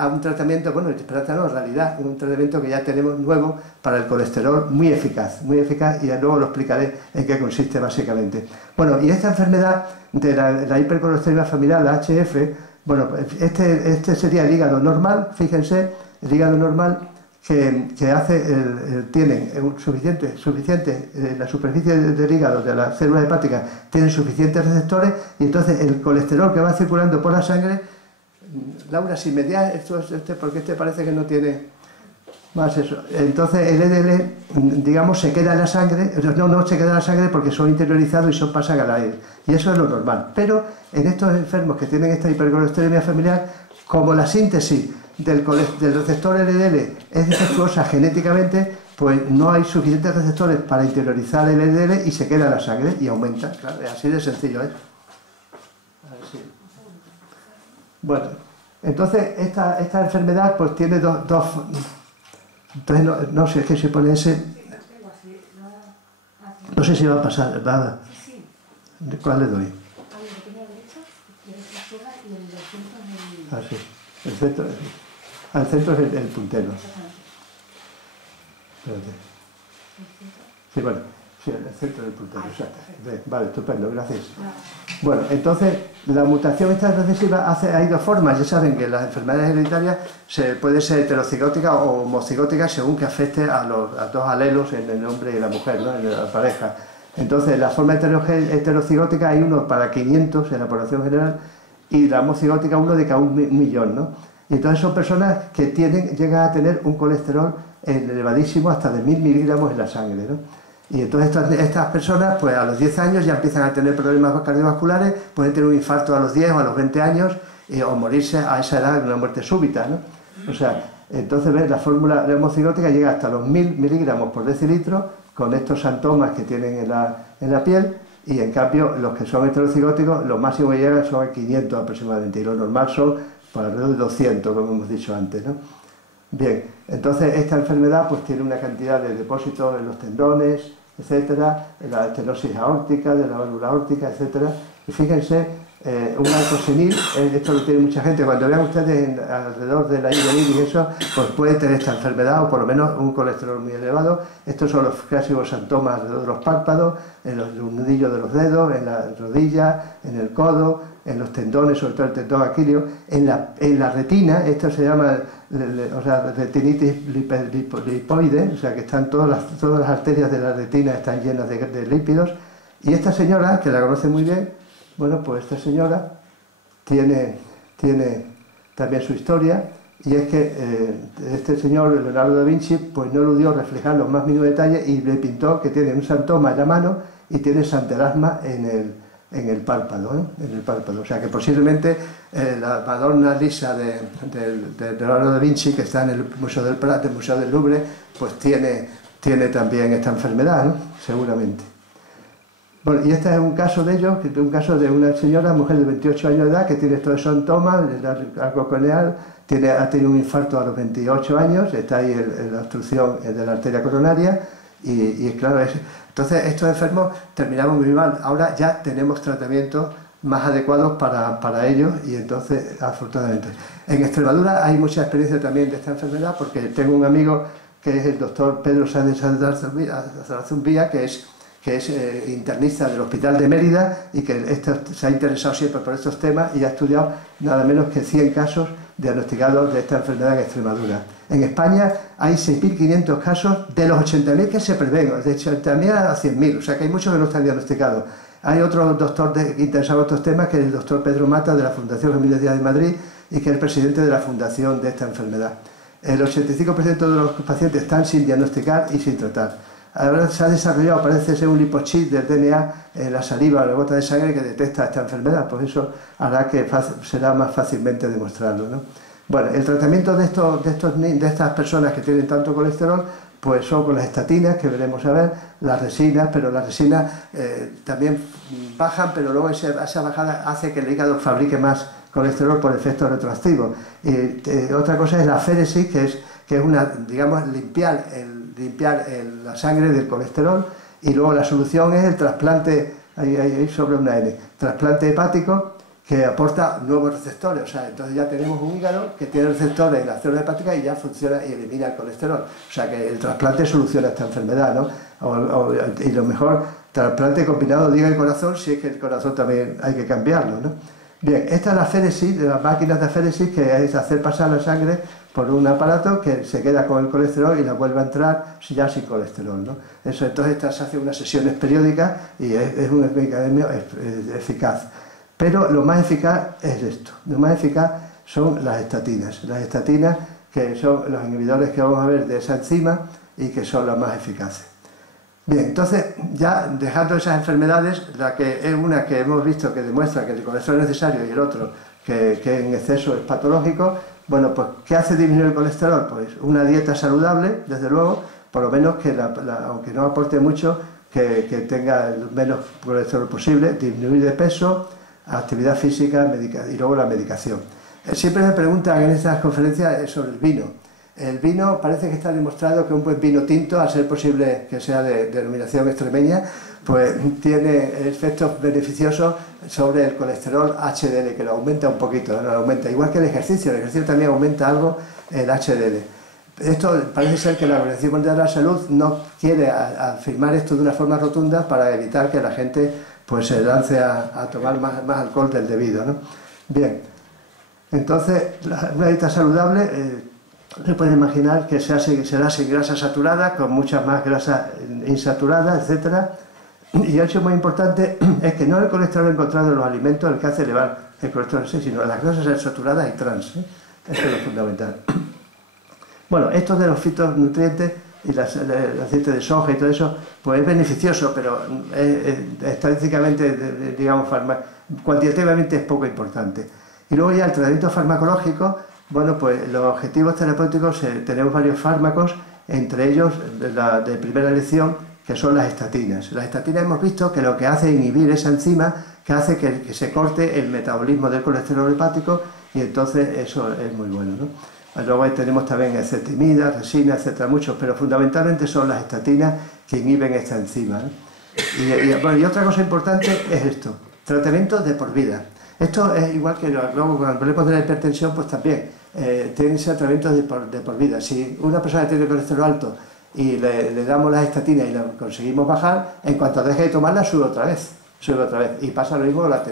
a un tratamiento, bueno, esperanza no, en realidad, un tratamiento que ya tenemos nuevo para el colesterol muy eficaz, y luego lo explicaré en qué consiste básicamente. Bueno, y esta enfermedad de la hipercolesterolemia familiar, la HF, bueno, este sería el hígado normal, fíjense, el hígado normal que hace, tiene suficiente la superficie del hígado, de las células hepáticas, tiene suficientes receptores, y entonces el colesterol que va circulando por la sangre, Laura, si me das porque este parece que no tiene más eso, entonces el LDL, digamos, se queda en la sangre, no se queda en la sangre porque son interiorizados y pasan al aire, y eso es lo normal. Pero en estos enfermos que tienen esta hipercolesterolemia familiar, como la síntesis del receptor LDL es defectuosa genéticamente, pues no hay suficientes receptores para interiorizar el LDL y se queda en la sangre y aumenta. Claro, es así de sencillo, ¿eh? Bueno, entonces esta enfermedad pues tiene dos entonces no sé, es que se pone ese, no sé si va a pasar, nada. ¿Cuál le doy? Ah, sí. El centro es el puntero. Espérate. Sí, bueno, sí, el centro del puntero, exacto. Vale, estupendo, gracias. Bueno, entonces, la mutación esta recesiva hay dos formas. Ya saben que las enfermedades hereditarias puede ser heterocigótica o homocigótica según que afecte a dos alelos en el hombre y la mujer, ¿no? En la pareja. Entonces, la forma heterocigótica hay uno para 500 en la población general y la homocigótica uno de cada 1.000.000, ¿no? Y entonces son personas que llegan a tener un colesterol elevadísimo hasta de 1.000 miligramos en la sangre, ¿no? Y entonces estas personas, pues a los 10 años ya empiezan a tener problemas cardiovasculares, pueden tener un infarto a los 10 o a los 20 años o morirse a esa edad de una muerte súbita, ¿no? O sea, entonces ves, la fórmula homocigótica llega hasta los 1.000 miligramos por decilitro con estos santomas que tienen en la piel, y en cambio los que son heterocigóticos, lo máximo que llegan son a 500 aproximadamente, y lo normal son por alrededor de 200, como hemos dicho antes, ¿no? Bien, entonces esta enfermedad pues tiene una cantidad de depósitos en los tendones, etcétera, en la estenosis aórtica, de la válvula aórtica, etcétera, y fíjense, un arco senil, esto lo tiene mucha gente, cuando vean ustedes alrededor de la iris y eso, pues puede tener esta enfermedad, o por lo menos un colesterol muy elevado. Estos son los clásicos santomas alrededor de los párpados, en los nudillos de los dedos, en las rodillas, en el codo, en los tendones, sobre todo el tendón aquileo, en la retina, esto se llama retinitis lipoide, o sea que están todas las arterias de la retina están llenas de lípidos, y esta señora, que la conoce muy bien, bueno, pues esta señora tiene también su historia, y es que este señor Leonardo da Vinci pues no eludió reflejar los más mínimos detalles y le pintó que tiene un santoma en la mano y tiene santelasma en el párpado, ¿eh? En el párpado. O sea que posiblemente la Madonna Lisa de Leonardo da Vinci, que está en el Museo del Prado, el Museo del Louvre, pues tiene también esta enfermedad, ¿no? Seguramente. Bueno, y este es un caso de ellos, un caso de una señora, mujer de 28 años de edad, que tiene estos sintomas, el arco craneal, ha tenido un infarto a los 28 años, está ahí la obstrucción de la arteria coronaria, y claro, entonces estos enfermos terminaron muy mal. Ahora ya tenemos tratamientos más adecuados para ellos, y entonces, afortunadamente. En Extremadura hay mucha experiencia también de esta enfermedad, porque tengo un amigo que es el doctor Pedro Sáenz Zarzubía, que es internista del Hospital de Mérida, y que se ha interesado siempre por estos temas y ha estudiado nada menos que 100 casos diagnosticados de esta enfermedad en Extremadura. En España hay 6.500 casos de los 80.000 que se prevén, de 80.000 a 100.000, o sea que hay muchos que no están diagnosticados. Hay otro doctor interesado en estos temas, que es el doctor Pedro Mata, de la Fundación Emilio Díaz de Madrid, y que es el presidente de la fundación de esta enfermedad. El 85% de los pacientes están sin diagnosticar y sin tratar. Ahora se ha desarrollado, parece ser un lipochip del DNA en la saliva o la gota de sangre que detecta esta enfermedad, pues eso hará que será más fácilmente demostrarlo, ¿no? Bueno, el tratamiento de estas personas que tienen tanto colesterol, pues son con las estatinas, que veremos a ver, las resinas, pero las resinas también bajan, pero luego esa bajada hace que el hígado fabrique más colesterol por efecto retroactivo. Y otra cosa es la féresis, que es digamos, limpiar la sangre del colesterol, y luego la solución es el trasplante, ahí sobre una N, trasplante hepático, que aporta nuevos receptores. O sea, entonces ya tenemos un hígado que tiene receptores en las células hepáticas y ya funciona y elimina el colesterol. O sea, que el trasplante soluciona esta enfermedad, ¿no? Y lo mejor, trasplante combinado de hígado y corazón, si es que el corazón también hay que cambiarlo, ¿no? Bien, esta es la aféresis, de las máquinas de aféresis, que es hacer pasar la sangre por un aparato que se queda con el colesterol y la vuelve a entrar ya sin colesterol, ¿no? Eso, entonces se hace unas sesiones periódicas y es un mecanismo eficaz. Pero lo más eficaz es esto, lo más eficaz son las estatinas, que son los inhibidores que vamos a ver de esa enzima y que son las más eficaces. Bien, entonces, ya dejando esas enfermedades, la que es una que hemos visto que demuestra que el colesterol es necesario y el otro que en exceso es patológico, bueno, pues ¿qué hace disminuir el colesterol? Pues una dieta saludable, desde luego, por lo menos que aunque no aporte mucho, que tenga el menos colesterol posible, disminuir de peso, actividad física y luego la medicación. Siempre me preguntan en estas conferencias sobre el vino. El vino parece que está demostrado que un buen vino tinto, a ser posible que sea de denominación extremeña, pues tiene efectos beneficiosos sobre el colesterol HDL, que lo aumenta un poquito, ¿no? Lo aumenta. Igual que el ejercicio también aumenta algo el HDL. Esto parece ser que la Organización Mundial de la Salud no quiere afirmar esto de una forma rotunda para evitar que la gente pues se lance a tomar más alcohol del debido, ¿no? Bien, entonces una dieta saludable se puede imaginar que será sin grasa saturada, con muchas más grasas insaturadas, etc. Y el hecho muy importante es que no el colesterol encontrado en los alimentos el que hace elevar el colesterol en sí, sino las grasas saturadas y trans, ¿eh? Eso es lo fundamental. Bueno, esto de los fitonutrientes y el aceite de soja y todo eso, pues es beneficioso, pero estadísticamente, digamos, cuantitativamente es poco importante. Y luego ya el tratamiento farmacológico, bueno, pues los objetivos terapéuticos, tenemos varios fármacos, entre ellos de primera elección, que son las estatinas. Las estatinas hemos visto que lo que hace es inhibir esa enzima que hace que se corte el metabolismo del colesterol hepático y entonces eso es muy bueno, ¿no? Luego ahí tenemos también acetilimidas, resina, etcétera, muchos, pero fundamentalmente son las estatinas que inhiben esta enzima, ¿no? Y otra cosa importante es esto, tratamiento de por vida. Esto es igual que luego cuando hablemos de la hipertensión, pues también tiene ese tratamiento de por vida. Si una persona tiene colesterol alto y le damos las estatinas y la conseguimos bajar, en cuanto deje de tomarla sube otra vez. Y pasa lo mismo con la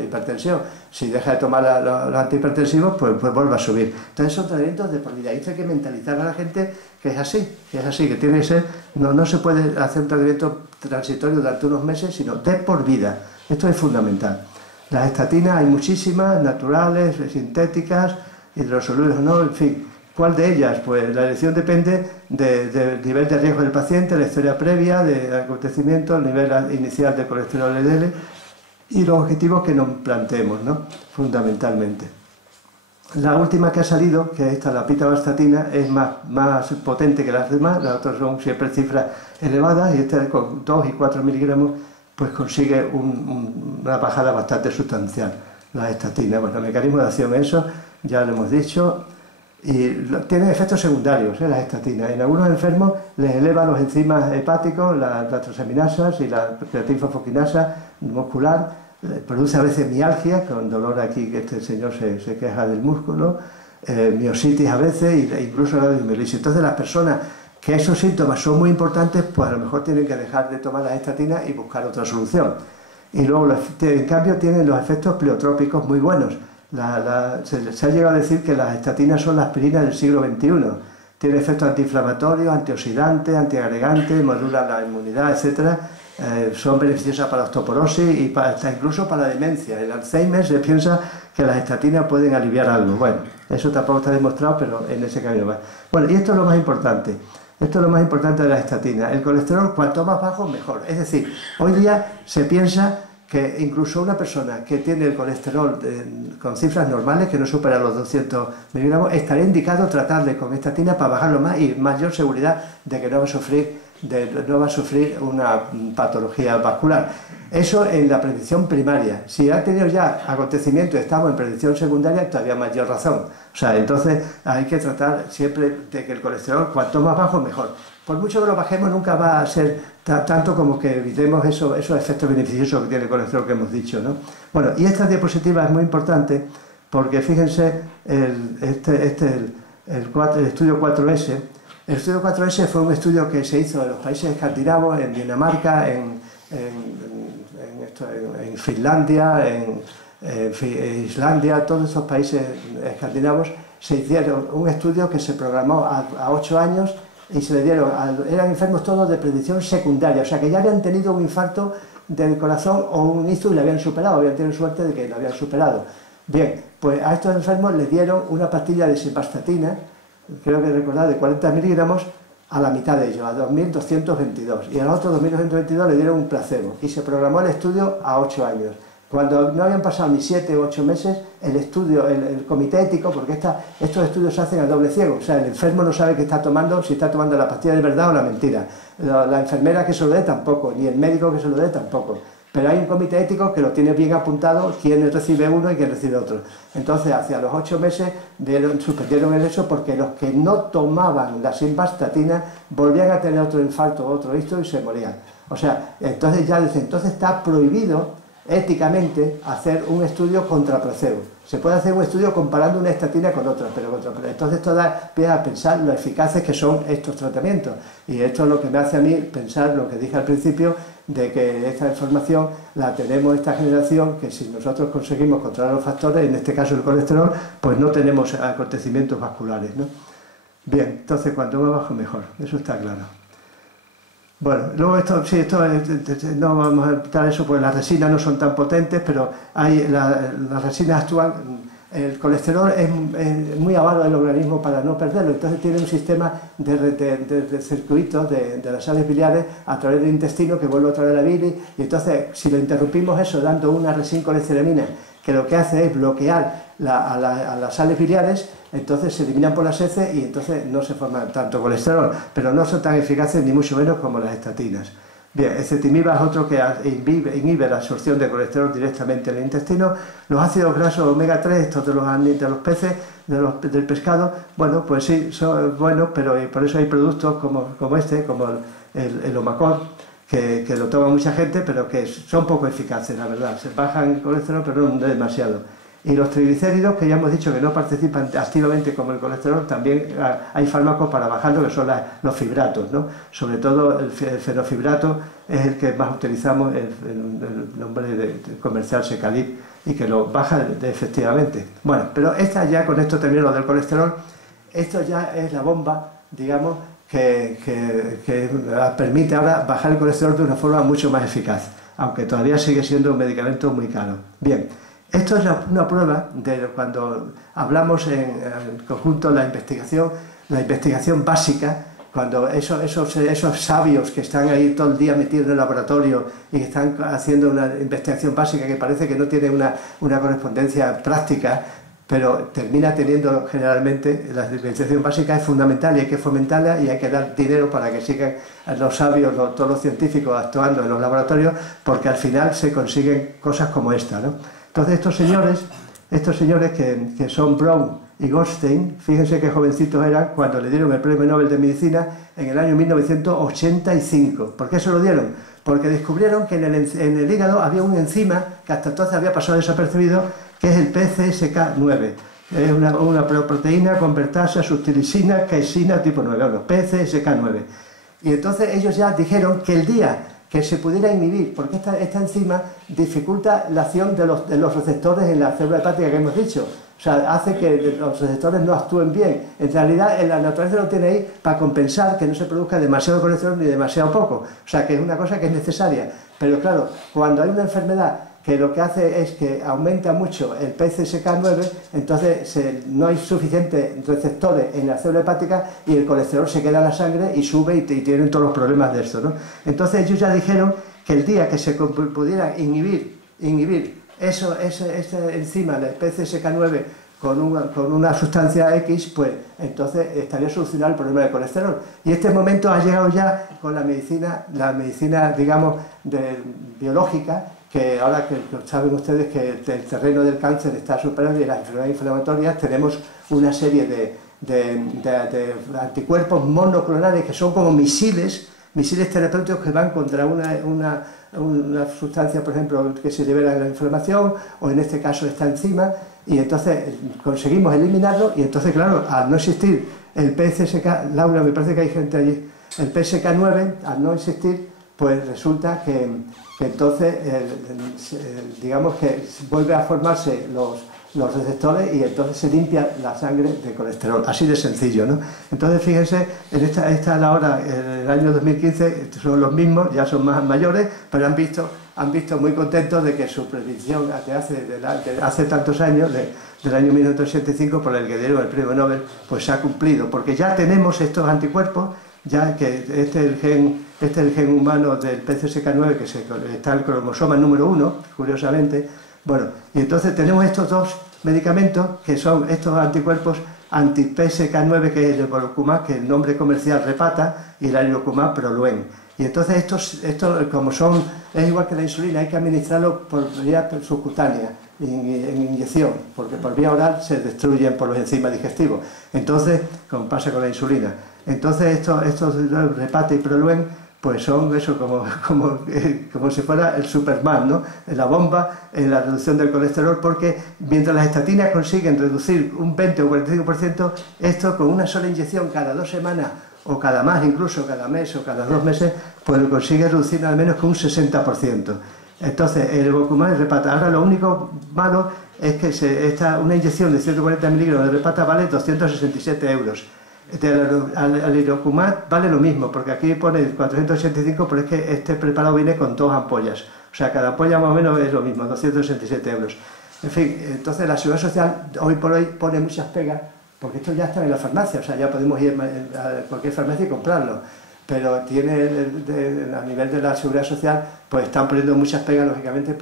hipertensión. Si deja de tomar los antihipertensivos, pues vuelve a subir. Entonces son tratamientos de por vida. Y esto hay que mentalizar a la gente que es así, que tiene que ser, no se puede hacer un tratamiento transitorio durante unos meses, sino de por vida. Esto es fundamental. Las estatinas hay muchísimas, naturales, sintéticas, hidrosolubles o no, en fin. ¿Cuál de ellas? Pues la elección depende del nivel de riesgo del paciente, la historia previa del acontecimiento, el nivel inicial de colesterol LDL y los objetivos que nos planteemos, ¿no? Fundamentalmente. La última que ha salido, que es esta, la pitavastatina, es más potente que las demás, las otras son siempre cifras elevadas y esta con 2 y 4 miligramos pues consigue una bajada bastante sustancial, las estatinas. Bueno, el mecanismo de acción, eso ya lo hemos dicho. Y tienen efectos secundarios, las estatinas. En algunos enfermos les eleva los enzimas hepáticos, las transaminasas y la creatinfosfoquinasa muscular, produce a veces mialgia, con dolor aquí, que este señor se queja del músculo, miositis a veces e incluso la desmielisis. Entonces las personas que esos síntomas son muy importantes, pues a lo mejor tienen que dejar de tomar las estatinas y buscar otra solución. Y luego, en cambio, tienen los efectos pleotrópicos muy buenos. Se ha llegado a decir que las estatinas son la aspirina del siglo XXI. Tiene efectos antiinflamatorios, antioxidantes, antiagregantes, modulan la inmunidad, etc. Son beneficiosas para la osteoporosis y hasta incluso para la demencia. El Alzheimer se piensa que las estatinas pueden aliviar algo. Bueno, eso tampoco está demostrado, pero en ese camino va. Bueno, y esto es lo más importante. Esto es lo más importante de las estatinas. El colesterol, cuanto más bajo, mejor. Es decir, hoy día se piensa que incluso una persona que tiene el colesterol con cifras normales, que no supera los 200 miligramos, estaría indicado tratarle con estatina para bajarlo más y mayor seguridad de que no va a sufrir no va a sufrir una patología vascular. Eso en la prevención primaria. Si ha tenido ya acontecimiento y estamos en prevención secundaria, todavía mayor razón. O sea, entonces hay que tratar siempre de que el colesterol, cuanto más bajo, mejor. Por mucho que lo bajemos, nunca va a ser tanto como que evitemos esos efectos beneficiosos que tiene el colesterol que hemos dicho, ¿no? Bueno, y esta diapositiva es muy importante porque fíjense, el estudio 4S. El estudio 4S fue un estudio que se hizo en los países escandinavos, en Dinamarca, en Finlandia, en Islandia, todos esos países escandinavos. Se hicieron un estudio que se programó a 8 años y se le dieron, eran enfermos todos de predicción secundaria, o sea que ya habían tenido un infarto del corazón o un ictus y le habían superado, habían tenido suerte de que lo habían superado. Bien, pues a estos enfermos les dieron una pastilla de simvastatina, creo que recordar, de 40 miligramos, a la mitad de ellos, a 2.222, y a los otros 2.222 le dieron un placebo, y se programó el estudio a 8 años. Cuando no habían pasado ni 7 u 8 meses, el estudio, el comité ético, porque estos estudios se hacen a doble ciego, o sea, el enfermo no sabe qué está tomando, si está tomando la pastilla de verdad o la mentira. La enfermera que se lo dé tampoco, ni el médico que se lo dé tampoco. Pero hay un comité ético que lo tiene bien apuntado, quién recibe uno y quién recibe otro. Entonces, hacia los 8 meses, suspendieron el eso porque los que no tomaban la simvastatina volvían a tener otro infarto, otro esto y se morían. O sea, entonces ya desde entonces está prohibido éticamente hacer un estudio contra placebo. Se puede hacer un estudio comparando una estatina con otra, pero entonces esto da pie a pensar lo eficaces que son estos tratamientos. Y esto es lo que me hace a mí pensar lo que dije al principio, de que esta información la tenemos esta generación, que si nosotros conseguimos controlar los factores, en este caso el colesterol, pues no tenemos acontecimientos vasculares, ¿no? Bien, entonces cuanto más bajo mejor, eso está claro. Bueno, luego no vamos a tratar eso porque las resinas no son tan potentes, pero las resinas actúan, el colesterol es muy avaro del organismo para no perderlo, entonces tiene un sistema de circuitos de las sales biliares a través del intestino que vuelve a través de la bilis, y entonces si lo interrumpimos eso dando una resincolesteramina que lo que hace es bloquear a las sales biliares, entonces se eliminan por las heces y entonces no se forma tanto colesterol, pero no son tan eficaces ni mucho menos como las estatinas. Bien, el ezetimiba es otro que inhibe la absorción de colesterol directamente en el intestino. Los ácidos grasos omega 3, estos de los peces, del pescado, bueno, pues sí, son buenos, pero por eso hay productos como este, como el Omacor, que lo toma mucha gente, pero que son poco eficaces, la verdad. Se bajan el colesterol, pero no demasiado. Y los triglicéridos, que ya hemos dicho que no participan activamente como el colesterol, también hay fármacos para bajarlo, que son los fibratos, ¿no? Sobre todo el fenofibrato es el que más utilizamos, el nombre comercial Secalib, y que lo baja efectivamente. Bueno, pero con esto termino lo del colesterol. Esto ya es la bomba, digamos, que permite ahora bajar el colesterol de una forma mucho más eficaz, aunque todavía sigue siendo un medicamento muy caro. Bien, esto es una prueba de cuando hablamos en conjunto la investigación básica, cuando esos sabios que están ahí todo el día metidos en el laboratorio y que están haciendo una investigación básica que parece que no tiene una correspondencia práctica, pero termina teniendo generalmente, la investigación básica es fundamental y hay que fomentarla y hay que dar dinero para que sigan los sabios, todos los científicos actuando en los laboratorios, porque al final se consiguen cosas como esta, ¿no? Entonces estos señores que son Brown y Goldstein, fíjense qué jovencitos eran cuando le dieron el Premio Nobel de Medicina en el año 1985. ¿Por qué se lo dieron? Porque descubrieron que en el hígado había un enzima que hasta entonces había pasado desapercibido, que es el PCSK9. Es una proteína convertasa succilisina caseína tipo 9, bueno, PCSK9. Y entonces ellos ya dijeron que el día que se pudiera inhibir, porque esta enzima dificulta la acción de los receptores en la célula hepática que hemos dicho. O sea, hace que los receptores no actúen bien. En realidad, la naturaleza lo tiene ahí para compensar que no se produzca demasiado colesterol ni demasiado poco. O sea, que es una cosa que es necesaria. Pero claro, cuando hay una enfermedad que lo que hace es que aumenta mucho el PCSK9, entonces no hay suficientes receptores en la célula hepática y el colesterol se queda en la sangre y sube y tienen todos los problemas de esto, ¿no? Entonces ellos ya dijeron que el día que se pudiera inhibir esta enzima, la PCSK9, con una sustancia X, pues entonces estaría solucionado el problema del colesterol. Y este momento ha llegado ya con la medicina digamos, biológica, que ahora que saben ustedes que el terreno del cáncer está superado y las enfermedades inflamatorias, tenemos una serie de anticuerpos monoclonales que son como misiles terapéuticos que van contra una sustancia, por ejemplo, que se libera en la inflamación, o en este caso esta enzima, y entonces conseguimos eliminarlo, y entonces, claro, al no existir el PCSK, Laura, me parece que hay gente allí, el PSK9, al no existir, pues resulta que entonces, digamos que vuelve a formarse los receptores y entonces se limpia la sangre de colesterol, así de sencillo, ¿no? Entonces, fíjense, en esta la hora, en el año 2015, son los mismos, ya son más mayores, pero han visto muy contentos de que su predicción de hace tantos años, del año 1985, por el que dieron el premio Nobel, pues se ha cumplido, porque ya tenemos estos anticuerpos, ya que este es el gen humano del PCSK9, que está el cromosoma número 1, curiosamente. Bueno, y entonces tenemos estos dos medicamentos, que son estos anticuerpos anti-PSK9, que es el Evolocumab, que es el nombre comercial Repata, y el Alirocumab Proluen. Y entonces estos como es igual que la insulina, hay que administrarlo por vía subcutánea, en inyección, porque por vía oral se destruyen por los enzimas digestivos. Entonces, como pasa con la insulina. Entonces estos Repata y Proluen, pues son eso, como si fuera el Superman, ¿no? La bomba en la reducción del colesterol, porque mientras las estatinas consiguen reducir un 20 o 45%, esto con una sola inyección cada 2 semanas, o cada más, incluso cada mes o cada 2 meses, pues lo consigue reducir al menos con un 60%. Entonces, el Evolocumab y Repata. Ahora lo único malo es que una inyección de 140 miligramos de Repata vale 267 euros. Al Alirocumab vale lo mismo, porque aquí pone 485, pero es que este preparado viene con 2 ampollas. O sea, cada ampolla más o menos es lo mismo, 267 euros. En fin, entonces la Seguridad Social hoy por hoy pone muchas pegas, porque esto ya está en la farmacia, o sea, ya podemos ir a cualquier farmacia y comprarlo. Pero a nivel de la Seguridad Social, pues están poniendo muchas pegas, lógicamente,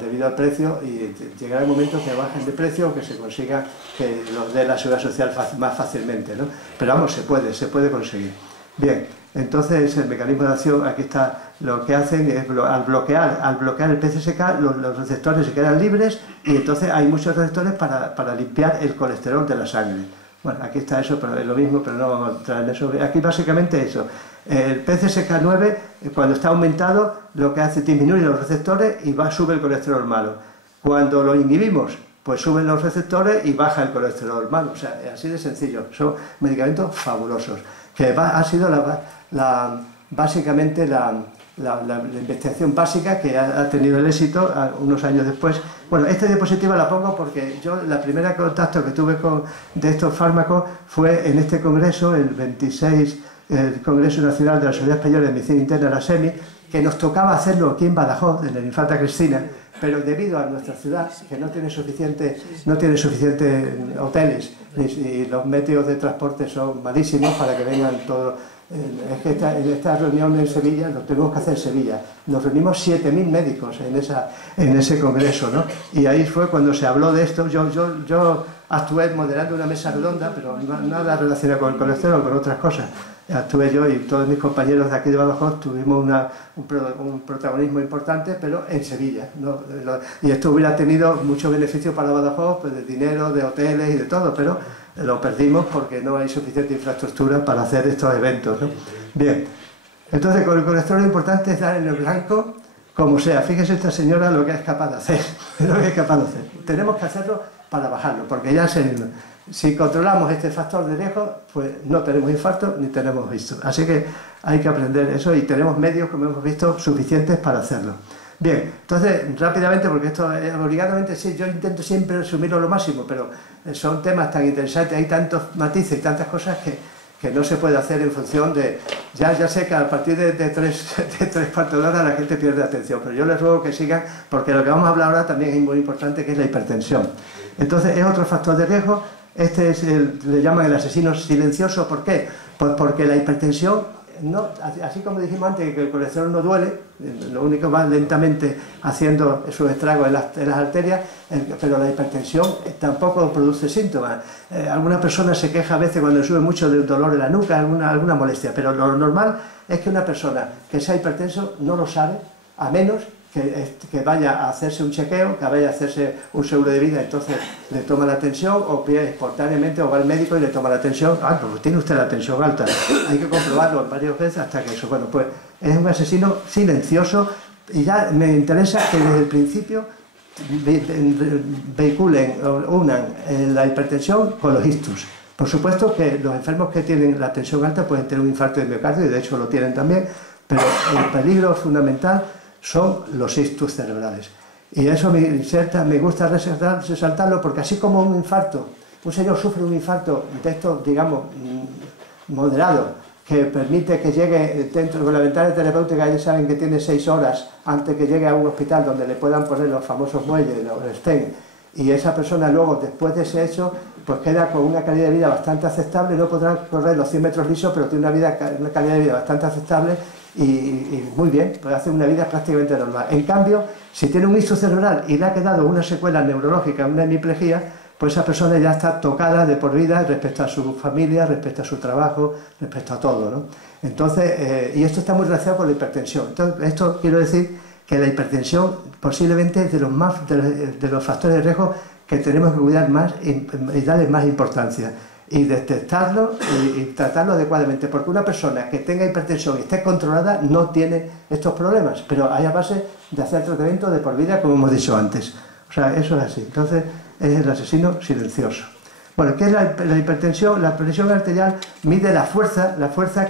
debido al precio, y llegará el momento que bajen de precio o que se consiga que los dé la Seguridad Social más fácilmente, ¿no? Pero vamos, se puede conseguir. Bien, entonces el mecanismo de acción, aquí está, lo que hacen es al bloquear el PCSK, los receptores se quedan libres, y entonces hay muchos receptores para limpiar el colesterol de la sangre. Bueno, aquí está eso, pero es lo mismo, pero no vamos a entrar en eso. Aquí básicamente eso. El PCSK9, cuando está aumentado, lo que hace es disminuir los receptores y sube el colesterol malo. Cuando lo inhibimos, pues suben los receptores y baja el colesterol malo. O sea, es así de sencillo. Son medicamentos fabulosos. Que ha sido básicamente la investigación básica que ha tenido el éxito unos años después. Bueno, esta diapositiva la pongo porque yo la primera contacto que tuve de estos fármacos fue en este congreso, el 26, el Congreso Nacional de la Sociedad Española de Medicina Interna, la SEMI, que nos tocaba hacerlo aquí en Badajoz, en el Infanta Cristina, pero debido a nuestra ciudad, que no tiene suficientes hoteles y los medios de transporte son malísimos para que vengan todos. Es que esta reunión en Sevilla, lo tenemos que hacer en Sevilla. Nos reunimos 7.000 médicos en ese congreso, ¿no? Y ahí fue cuando se habló de esto. Yo actué moderando una mesa redonda, pero nada relacionado con el colesterol, con otras cosas. Actué yo y todos mis compañeros de aquí de Badajoz tuvimos un protagonismo importante, pero en Sevilla, ¿no? Y esto hubiera tenido muchos beneficios para Badajoz, pues de dinero, de hoteles y de todo, pero lo perdimos porque no hay suficiente infraestructura para hacer estos eventos, ¿no? Bien, entonces con el colesterol lo importante es dar en el blanco como sea. Fíjese esta señora lo que es capaz de hacer, Tenemos que hacerlo para bajarlo, porque ya si controlamos este factor de riesgo, pues no tenemos infarto ni tenemos visto. Así que hay que aprender eso y tenemos medios, como hemos visto, suficientes para hacerlo. Bien, entonces, rápidamente, porque esto obligadamente sí, yo intento siempre resumirlo lo máximo, pero son temas tan interesantes, hay tantos matices y tantas cosas que no se puede hacer en función de... Ya sé que a partir de tres cuartos de hora la gente pierde atención, pero yo les ruego que sigan, porque lo que vamos a hablar ahora también es muy importante, que es la hipertensión. Entonces, es otro factor de riesgo. Le llaman el asesino silencioso. ¿Por qué? Pues porque la hipertensión no, así como dijimos antes que el colesterol no duele, lo único va lentamente haciendo sus estragos en las arterias, pero la hipertensión tampoco produce síntomas. Alguna persona se queja a veces cuando le sube mucho de dolor en la nuca, alguna molestia, pero lo normal es que una persona que sea hipertenso no lo sabe, a menos que vaya a hacerse un chequeo, que vaya a hacerse un seguro de vida, entonces le toma la tensión, o espontáneamente o va al médico y le toma la tensión. Pues tiene usted la tensión alta, hay que comprobarlo varias veces hasta que eso, bueno, pues es un asesino silencioso, y ya me interesa que desde el principio vehiculen o unan la hipertensión con los ictus. Por supuesto que los enfermos que tienen la tensión alta pueden tener un infarto de miocardio, y de hecho lo tienen también, pero el peligro fundamental son los ictus cerebrales. Y eso me gusta resaltarlo, porque así como un infarto, un señor sufre un infarto de estos, digamos, moderado, que permite que llegue dentro de la ventana terapéutica, ya saben que tiene 6 horas antes que llegue a un hospital donde le puedan poner los famosos muelles, los stent, y esa persona luego, después de ese hecho, pues queda con una calidad de vida bastante aceptable, no podrá correr los 100 metros lisos, pero tiene una calidad de vida bastante aceptable y muy bien, puede hacer una vida prácticamente normal. En cambio, si tiene un ictus cerebral y le ha quedado una secuela neurológica, una hemiplegia, pues esa persona ya está tocada de por vida respecto a su familia, respecto a su trabajo, respecto a todo, ¿no? Entonces, y esto está muy relacionado con la hipertensión. Entonces, esto quiero decir que la hipertensión posiblemente es de los factores de riesgo que tenemos que cuidar más y darle más importancia, y detectarlo y tratarlo adecuadamente, porque una persona que tenga hipertensión y esté controlada no tiene estos problemas, pero hay a base de hacer tratamiento de por vida, como hemos dicho antes. O sea, eso es así. Entonces, es el asesino silencioso. Bueno, ¿qué es la hipertensión? La presión arterial mide la fuerza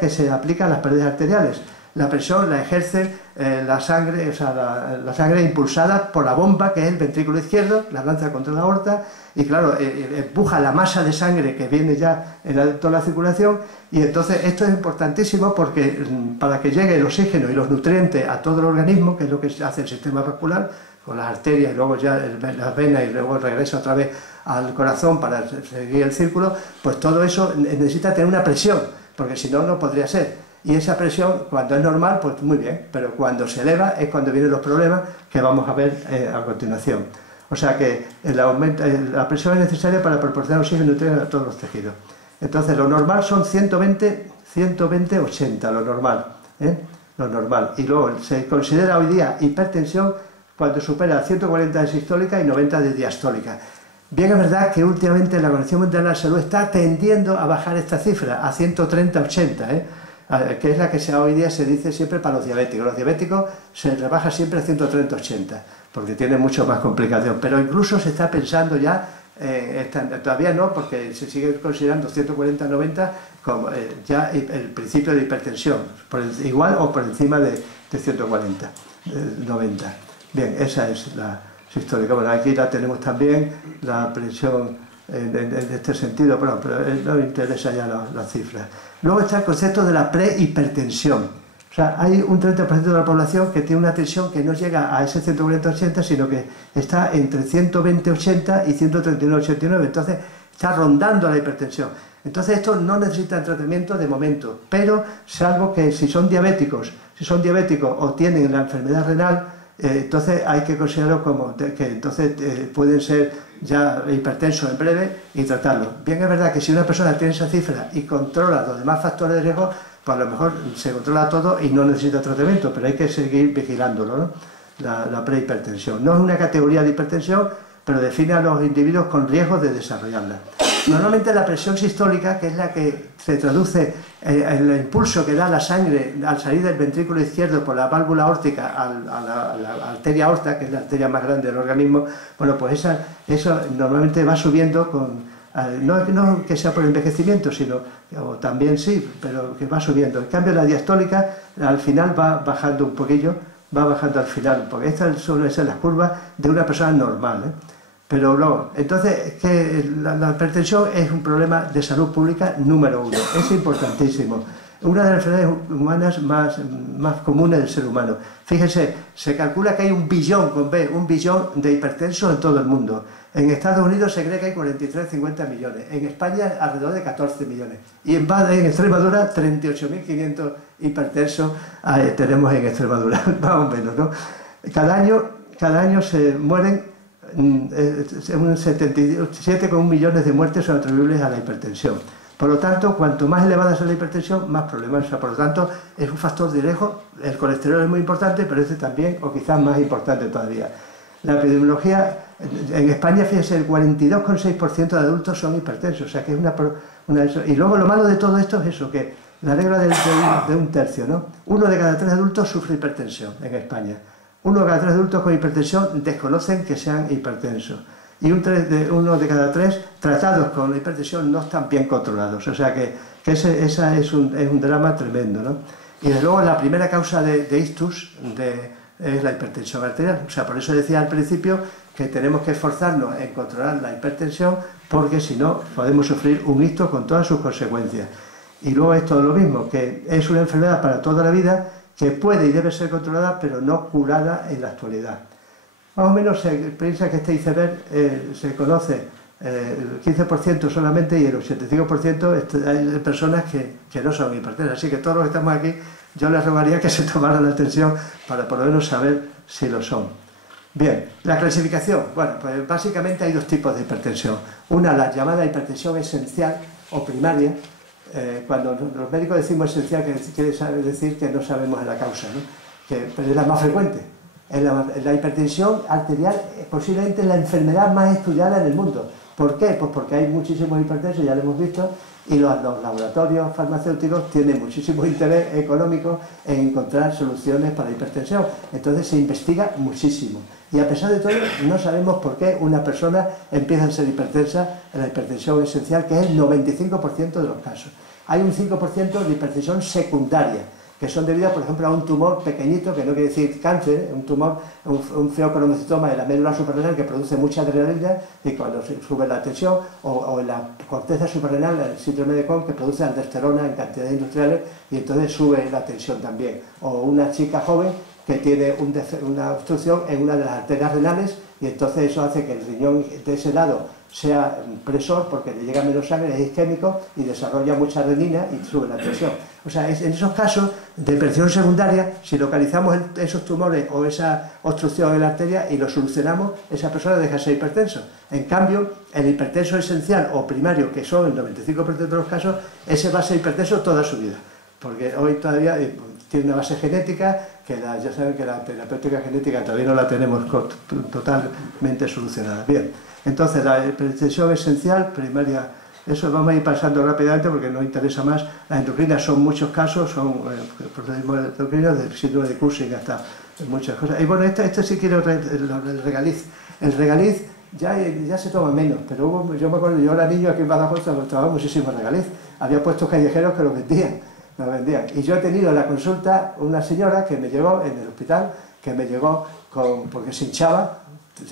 que se aplica a las paredes arteriales. La presión la ejerce la sangre, o sea, la sangre impulsada por la bomba, que es el ventrículo izquierdo, la lanza contra la aorta, y claro, empuja la masa de sangre que viene ya en toda la circulación, y entonces esto es importantísimo porque para que llegue el oxígeno y los nutrientes a todo el organismo, que es lo que hace el sistema vascular, con las arterias y luego ya las venas y luego regresa otra vez al corazón para seguir el círculo, pues todo eso necesita tener una presión, porque si no, no podría ser. Y esa presión, cuando es normal, pues muy bien, pero cuando se eleva es cuando vienen los problemas que vamos a ver a continuación. O sea que la presión es necesaria para proporcionar oxígeno y nutrientes a todos los tejidos. Entonces, lo normal son 120-80, lo normal, lo normal. Y luego se considera hoy día hipertensión cuando supera 140 de sistólica y 90 de diastólica. Bien, es verdad que últimamente la Organización Mundial de la Salud está tendiendo a bajar esta cifra a 130-80, que es la que hoy día se dice siempre para los diabéticos. Los diabéticos se rebaja siempre a 130-80, porque tienen mucho más complicación, pero incluso se está pensando ya, todavía no, porque se sigue considerando 140-90 como ya el principio de hipertensión, igual o por encima de 140-90. Bien, esa es la sistólica. Bueno, aquí la tenemos también, la presión en este sentido, pero no me interesa ya las cifras. Luego está el concepto de la prehipertensión. O sea, hay un 30% de la población que tiene una tensión que no llega a ese 140-80, sino que está entre 120-80 y 139-89, entonces está rondando la hipertensión. Entonces estos no necesitan tratamiento de momento, pero salvo que si son diabéticos o tienen la enfermedad renal, entonces hay que considerarlo como que entonces pueden ser ya hipertensos en breve y tratarlo. Bien, es verdad que si una persona tiene esa cifra y controla los demás factores de riesgo, pues a lo mejor se controla todo y no necesita tratamiento, pero hay que seguir vigilándolo, ¿no? La prehipertensión. No es una categoría de hipertensión, pero define a los individuos con riesgo de desarrollarla. Normalmente la presión sistólica, que es la que se traduce en el impulso que da la sangre al salir del ventrículo izquierdo por la válvula aórtica a la arteria aorta, que es la arteria más grande del organismo, bueno, pues eso normalmente va subiendo no que sea por envejecimiento, sino, o también sí, pero que va subiendo. En cambio la diastólica al final va bajando un poquillo, va bajando al final, porque estas suelen ser las curvas de una persona normal, Pero no, entonces que la hipertensión es un problema de salud pública número 1, es importantísimo. Una de las enfermedades humanas más comunes del ser humano. Fíjense, se calcula que hay 1 billón, con B, 1 billón de hipertensos en todo el mundo. En Estados Unidos se cree que hay 43-50 millones, en España alrededor de 14 millones y en Extremadura 38.500 hipertensos tenemos en Extremadura, más o menos, ¿no? Cada año se mueren 77,1 millones de muertes son atribuibles a la hipertensión. Por lo tanto, cuanto más elevada es la hipertensión, más problemas. O sea, por lo tanto, es un factor de riesgo. El colesterol es muy importante, pero este también, o quizás más importante todavía. La epidemiología, en España, fíjese, el 42,6% de adultos son hipertensos. O sea, que es y luego lo malo de todo esto es eso, que la regla de un tercio, ¿no? 1 de cada 3 adultos sufre hipertensión en España. 1 de cada 3 adultos con hipertensión desconocen que sean hipertensos. Y 1 de cada 3 tratados con la hipertensión no están bien controlados. O sea que esa es un drama tremendo, ¿no? Y desde luego la primera causa de ictus es la hipertensión arterial. O sea, por eso decía al principio que tenemos que esforzarnos en controlar la hipertensión, porque si no podemos sufrir un ictus con todas sus consecuencias. Y luego es todo lo mismo, que es una enfermedad para toda la vida que puede y debe ser controlada, pero no curada en la actualidad. Más o menos se piensa que este iceberg se conoce el 15% solamente y el 85% hay personas que no son hipertensas. Así que todos los que estamos aquí, yo les rogaría que se tomaran la atención para por lo menos saber si lo son. Bien, la clasificación. Bueno, pues básicamente hay 2 tipos de hipertensión. Una, la llamada hipertensión esencial o primaria. Cuando los médicos decimos esencial, quiere decir que no sabemos la causa, ¿no? Pero es la más frecuente. La hipertensión arterial es posiblemente la enfermedad más estudiada en el mundo. ¿Por qué? Pues porque hay muchísimos hipertensos, ya lo hemos visto, y los laboratorios farmacéuticos tienen muchísimo interés económico en encontrar soluciones para la hipertensión. Entonces se investiga muchísimo. Y a pesar de todo, no sabemos por qué una persona empieza a ser hipertensa en la hipertensión esencial, que es el 95% de los casos. Hay un 5% de hipertensión secundaria, que son debidas, por ejemplo, a un tumor pequeñito, que no quiere decir cáncer, un tumor, un feocromocitoma de la médula suprarrenal que produce mucha adrenalina y cuando sube la tensión, o en la corteza suprarrenal, el síndrome de Crohn, que produce aldosterona en cantidades industriales y entonces sube la tensión también. O una chica joven que tiene una obstrucción en una de las arterias renales y entonces eso hace que el riñón de ese lado sea presor porque le llega menos sangre, es isquémico y desarrolla mucha renina y sube la tensión. O sea, en esos casos de hipertensión secundaria, si localizamos esos tumores o esa obstrucción en la arteria y lo solucionamos, esa persona deja de ser hipertenso. En cambio, el hipertenso esencial o primario, que son el 95% de los casos, ese va a ser hipertenso toda su vida. Porque hoy todavía tiene una base genética, que ya saben que la terapéutica genética todavía no la tenemos totalmente solucionada. Bien, entonces la hipertensión esencial, primaria, eso vamos a ir pasando rápidamente porque nos interesa más. Las endocrinas son muchos casos, son procedimientos endocrinos del síndrome de Cushing hasta muchas cosas. Y bueno, este sí quiero el regaliz. El regaliz ya se toma menos, pero yo me acuerdo, yo era niño aquí en Badajoz, tomaba muchísimo regaliz. Había puestos callejeros que lo vendían. Y yo he tenido en la consulta una señora que me llegó en el hospital, que me llegó porque se hinchaba,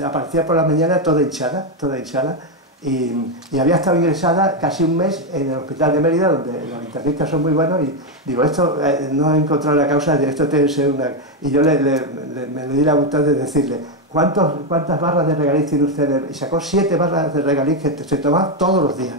aparecía por la mañana toda hinchada, y había estado ingresada casi un mes en el hospital de Mérida, donde los internistas son muy buenos, y digo, esto no he encontrado la causa de esto, tiene que ser una... Y yo me le di la voluntad de decirle, ¿cuántas barras de regaliz tiene usted? Y sacó 7 barras de regaliz que se toma todos los días.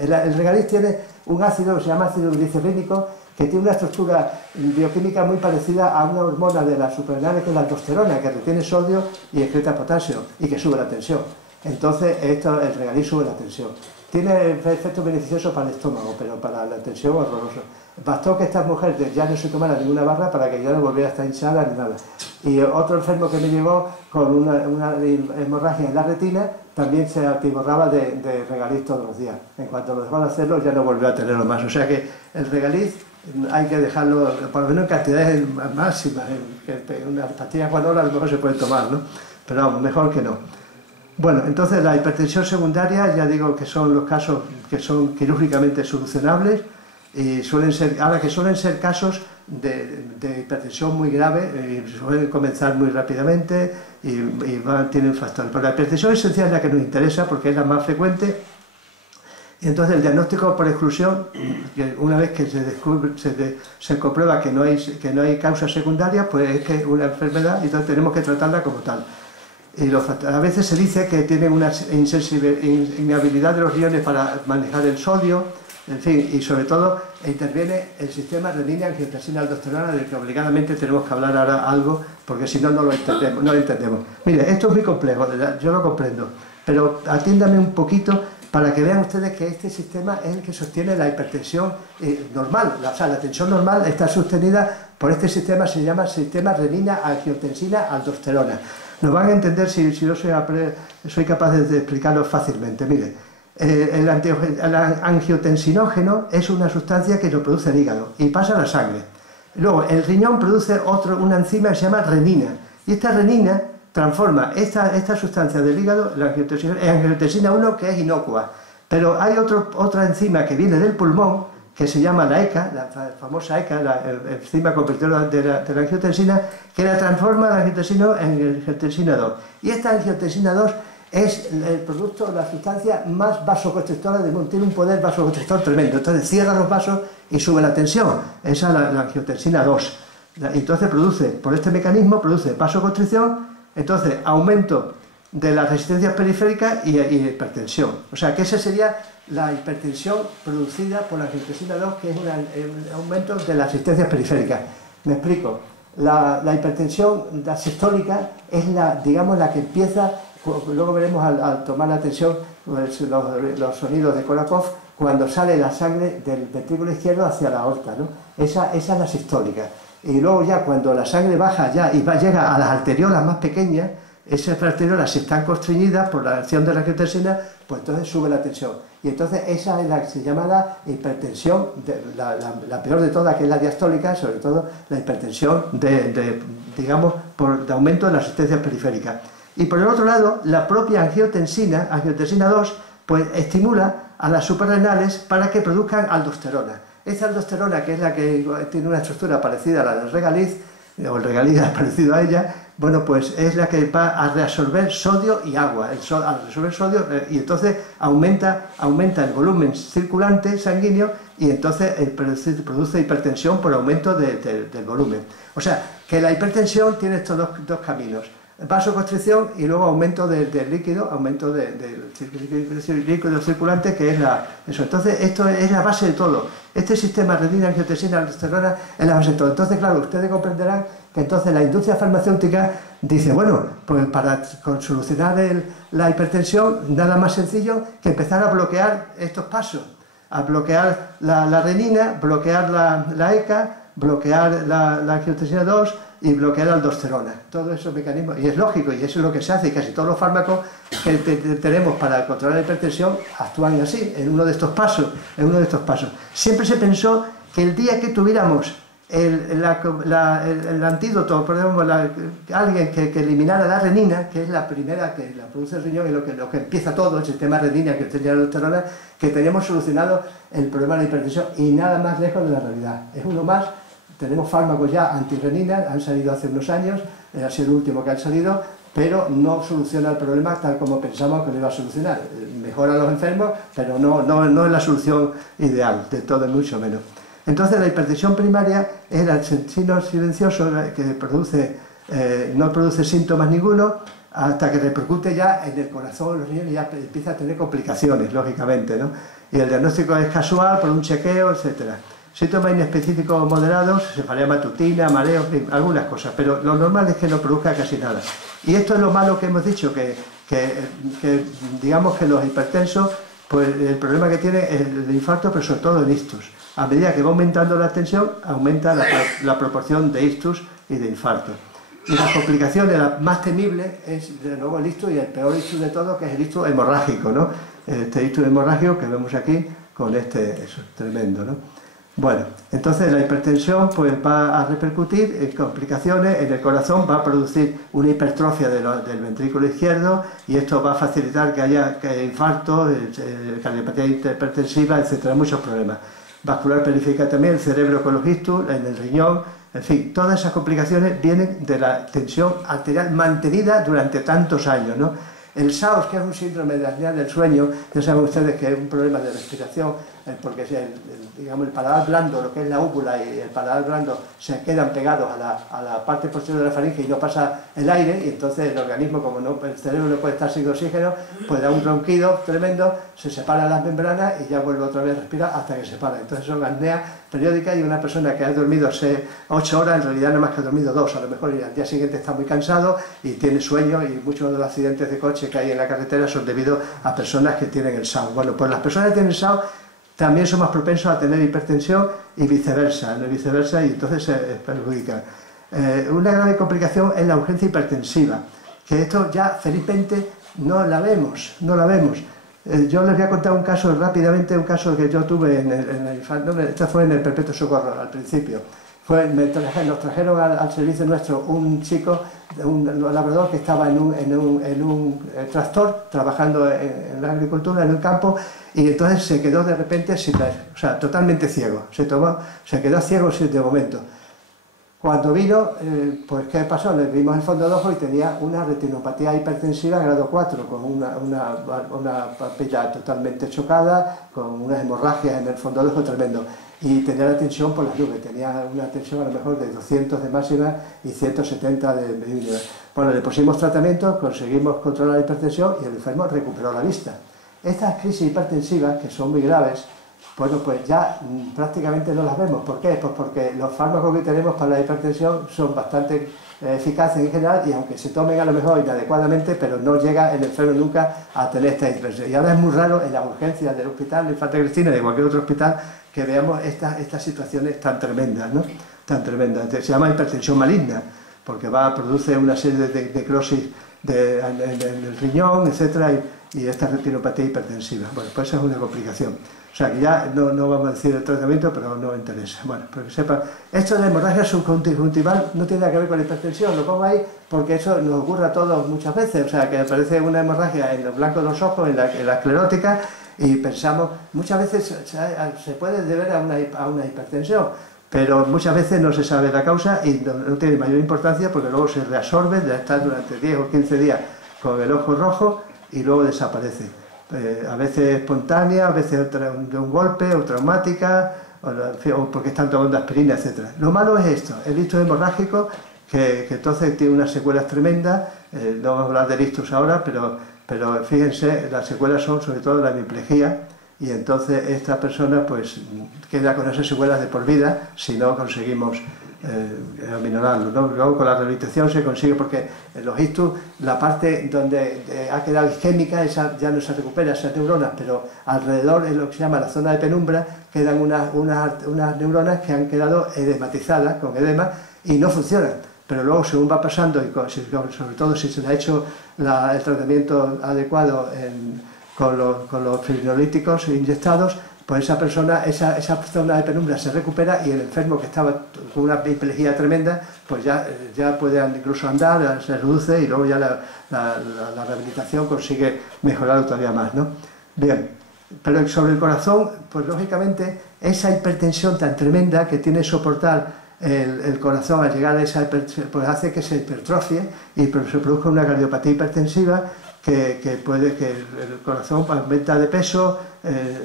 El regaliz tiene un ácido que se llama ácido glicerínico, que tiene una estructura bioquímica muy parecida a una hormona de las suprarrenales, que es la aldosterona, que retiene sodio y excreta potasio, y que sube la tensión. Entonces, el regaliz sube la tensión. Tiene efectos beneficiosos para el estómago, pero para la tensión horroroso. Bastó que esta mujer ya no se tomara ninguna barra para que ya no volviera a estar hinchada ni nada. Y otro enfermo que me llegó con una hemorragia en la retina, también se atiborraba de regaliz todos los días. En cuanto lo dejó de hacerlo, ya no volvió a tenerlo más. O sea que el regaliz hay que dejarlo, por lo menos en cantidades máximas. Unas pastillas guanola a lo mejor se pueden tomar, ¿no? Pero vamos, mejor que no. Bueno, entonces la hipertensión secundaria, ya digo que son los casos que son quirúrgicamente solucionables, y suelen ser casos de hipertensión muy grave, y suelen comenzar muy rápidamente y tienen factores. Pero la hipertensión esencial es la que nos interesa porque es la más frecuente. Y entonces el diagnóstico por exclusión, que una vez que se comprueba que no hay causa secundaria, pues es que es una enfermedad y entonces tenemos que tratarla como tal. Y a veces se dice que tienen una inhabilidad de los riñones para manejar el sodio, En fin, y sobre todo interviene el sistema renina-angiotensina-aldosterona, del que obligadamente tenemos que hablar ahora algo, porque si no, no lo entendemos. Mire, esto es muy complejo, yo lo comprendo, pero atiéndame un poquito para que vean ustedes que este sistema es el que sostiene la hipertensión normal. O sea, la tensión normal está sostenida por este sistema, se llama sistema renina-angiotensina-aldosterona. Lo van a entender si yo soy capaz de explicarlo fácilmente. Mire, el angiotensinógeno es una sustancia que lo produce el hígado y pasa a la sangre. Luego, el riñón produce una enzima que se llama renina, y esta renina transforma esta sustancia del hígado en angiotensina 1, que es inocua. Pero hay otra enzima que viene del pulmón, que se llama la ECA, la famosa ECA, la enzima convertidora de la angiotensina, que la transforma la angiotensina en angiotensina 2. Y esta angiotensina 2 es el producto, la sustancia más vasoconstrictora del mundo, tiene un poder vasoconstrictor tremendo. Entonces cierra los vasos y sube la tensión. Esa es la angiotensina 2. Entonces por este mecanismo produce vasoconstricción, entonces aumento de las resistencias periféricas y hipertensión. O sea que esa sería la hipertensión producida por la angiotensina 2, que es un aumento de las resistencias periféricas. Me explico. La hipertensión sistólica es digamos, la que empieza, luego veremos al tomar la tensión, los sonidos de Korsakoff, cuando sale la sangre del ventrículo izquierdo hacia la aorta, ¿no? Esa es la sistólica. Y luego ya cuando la sangre baja ya y llega a las arteriolas más pequeñas, esas arteriolas, si están constreñidas por la acción de la angiotensina, pues entonces sube la tensión. Y entonces esa es la que se llama la hipertensión, la peor de todas, que es la diastólica, sobre todo la hipertensión digamos, de aumento de las resistencias periféricas. Y por el otro lado, la propia angiotensina 2, pues estimula a las suprarrenales para que produzcan aldosterona. Esta aldosterona, que es la que tiene una estructura parecida a la del regaliz, o el regaliz es parecido a ella, bueno, pues es la que va a reabsorber sodio y agua. Al reabsorber sodio, y entonces aumenta el volumen circulante sanguíneo, y entonces produce hipertensión por aumento del volumen. O sea, que la hipertensión tiene estos dos caminos: vasoconstricción y luego aumento del líquido, aumento del líquido circulante, que es eso. Entonces, esto es la base de todo. Este sistema renina-angiotensina-aldosterona es la base de todo. Entonces, claro, ustedes comprenderán que entonces la industria farmacéutica dice, bueno, pues para solucionar la hipertensión, nada más sencillo que empezar a bloquear estos pasos, a bloquear la renina, bloquear la ECA, bloquear la angiotensina 2 y bloquear la aldosterona. Todos esos mecanismos, y es lógico, y eso es lo que se hace, y casi todos los fármacos que tenemos para controlar la hipertensión actúan así, en uno de estos pasos. Siempre se pensó que el día que tuviéramos el antídoto, por ejemplo, alguien que eliminara la renina, que es la primera que la produce el riñón, y lo que empieza todo, el sistema renina que tenía la aldosterona, que teníamos solucionado el problema de la hipertensión, y nada más lejos de la realidad. Es uno más. Tenemos fármacos ya antirrenina, han salido hace unos años, ha sido el último que han salido, pero no soluciona el problema tal como pensamos que lo iba a solucionar. Mejora a los enfermos, pero no es la solución ideal, de todo y mucho menos. Entonces la hipertensión primaria es el signo silencioso que no produce síntomas ninguno, hasta que repercute ya en el corazón, los riñones, y ya empieza a tener complicaciones, lógicamente, ¿no? Y el diagnóstico es casual, por un chequeo, etcétera. Síntomas inespecíficos moderados, cefalea matutina, mareo, en fin, algunas cosas, pero lo normal es que no produzca casi nada. Y esto es lo malo que hemos dicho, que digamos que los hipertensos, pues el problema que tienen es el infarto, pero sobre todo el ictus. A medida que va aumentando la tensión, aumenta la proporción de ictus y de infarto. Y las complicaciones, la más temible es de nuevo el ictus, y el peor ictus de todo, que es el ictus hemorrágico, ¿no? Este ictus hemorrágico que vemos aquí con eso es tremendo, ¿no? Bueno, entonces la hipertensión pues va a repercutir en complicaciones en el corazón, va a producir una hipertrofia del ventrículo izquierdo, y esto va a facilitar que haya infartos, cardiopatía hipertensiva, etcétera, muchos problemas. Vascular periférica también, el cerebro con los ictus, en el riñón, en fin, todas esas complicaciones vienen de la tensión arterial mantenida durante tantos años, ¿no? El SAOS, que es un síndrome de apnea del sueño, ya saben ustedes que es un problema de respiración porque digamos, el paladar blando, lo que es la úvula y el paladar blando se quedan pegados a la parte posterior de la faringe y no pasa el aire, y entonces el organismo, como el cerebro no puede estar sin oxígeno, pues da un ronquido tremendo, se separan las membranas y ya vuelve otra vez a respirar hasta que se para. Entonces son apneas periódicas, y una persona que ha dormido 8 horas, en realidad nada más que ha dormido 2, a lo mejor, y al día siguiente está muy cansado y tiene sueño, y muchos de los accidentes de coche que hay en la carretera son debido a personas que tienen el SAO. Bueno, pues las personas que tienen el SAO también son más propensos a tener hipertensión y viceversa, ¿no? Y entonces se perjudican. Una grave complicación es la urgencia hipertensiva, que esto ya felizmente no la vemos. Yo les voy a contar un caso rápidamente, un caso que yo tuve esto fue en el Perpetuo Socorro al principio. Nos trajeron al servicio nuestro un chico, un labrador que estaba en un tractor trabajando en la agricultura, en el campo, y entonces se quedó de repente sin ver, o sea, totalmente ciego. Se quedó ciego de momento. Cuando vino, pues ¿qué pasó? Le vimos el fondo de ojo y tenía una retinopatía hipertensiva grado 4, con una papilla totalmente chocada, con unas hemorragias en el fondo de ojo tremendo. Y tenía la tensión por las nubes, tenía una tensión a lo mejor de 200 de máxima y 170 de mínima. Bueno, le pusimos tratamiento, conseguimos controlar la hipertensión y el enfermo recuperó la vista. Estas crisis hipertensivas, que son muy graves, bueno, pues ya prácticamente no las vemos. ¿Por qué? Pues porque los fármacos que tenemos para la hipertensión son bastante eficaces en general, y aunque se tomen a lo mejor inadecuadamente, pero no llega el enfermo nunca a tener esta hipertensión. Y ahora es muy raro en las urgencias del hospital de Infanta Cristina y de cualquier otro hospital que veamos estas situaciones tan tremendas, ¿no? Tan tremendas. Se llama hipertensión maligna, porque produce una serie de necrosis en el riñón, etcétera, y esta retinopatía hipertensiva. Bueno, pues esa es una complicación. O sea, que ya no vamos a decir el tratamiento, pero no interesa. Bueno, pero que sepan, esto de la hemorragia subconjuntival no tiene nada que ver con la hipertensión, lo pongo ahí porque eso nos ocurre a todos muchas veces. O sea, que aparece una hemorragia en los blancos de los ojos, en la esclerótica, y pensamos, muchas veces se puede deber a una hipertensión, pero muchas veces no se sabe la causa y no tiene mayor importancia, porque luego se reabsorbe, de estar durante 10 o 15 días con el ojo rojo y luego desaparece. A veces espontánea, a veces de un golpe, o traumática, o porque están tomando aspirina, etc. Lo malo es esto, el ictus hemorrágico, que entonces tiene unas secuelas tremendas. No vamos a hablar del ictus ahora, pero fíjense, las secuelas son sobre todo la hemiplegia, y entonces esta persona pues queda con esas secuelas de por vida si no conseguimos aminorarlo, ¿no? Luego con la rehabilitación se consigue, porque en los ictus la parte donde ha quedado isquémica, esa ya no se recupera, esas neuronas, pero alrededor, en lo que se llama la zona de penumbra, quedan unas neuronas que han quedado edematizadas, con edema, y no funcionan. Pero luego, según va pasando, y sobre todo si se le ha hecho el tratamiento adecuado con los fibrinolíticos inyectados, pues esa persona, esa zona de penumbra se recupera, y el enfermo que estaba con una hemiplegia tremenda, pues ya puede incluso andar, se reduce, y luego ya la rehabilitación consigue mejorarlo todavía más, ¿no? Bien, pero sobre el corazón, pues lógicamente esa hipertensión tan tremenda que tiene que soportar el corazón al llegar a esa hipertensión, pues hace que se hipertrofie y se produzca una cardiopatía hipertensiva, que puede que el corazón aumenta de peso,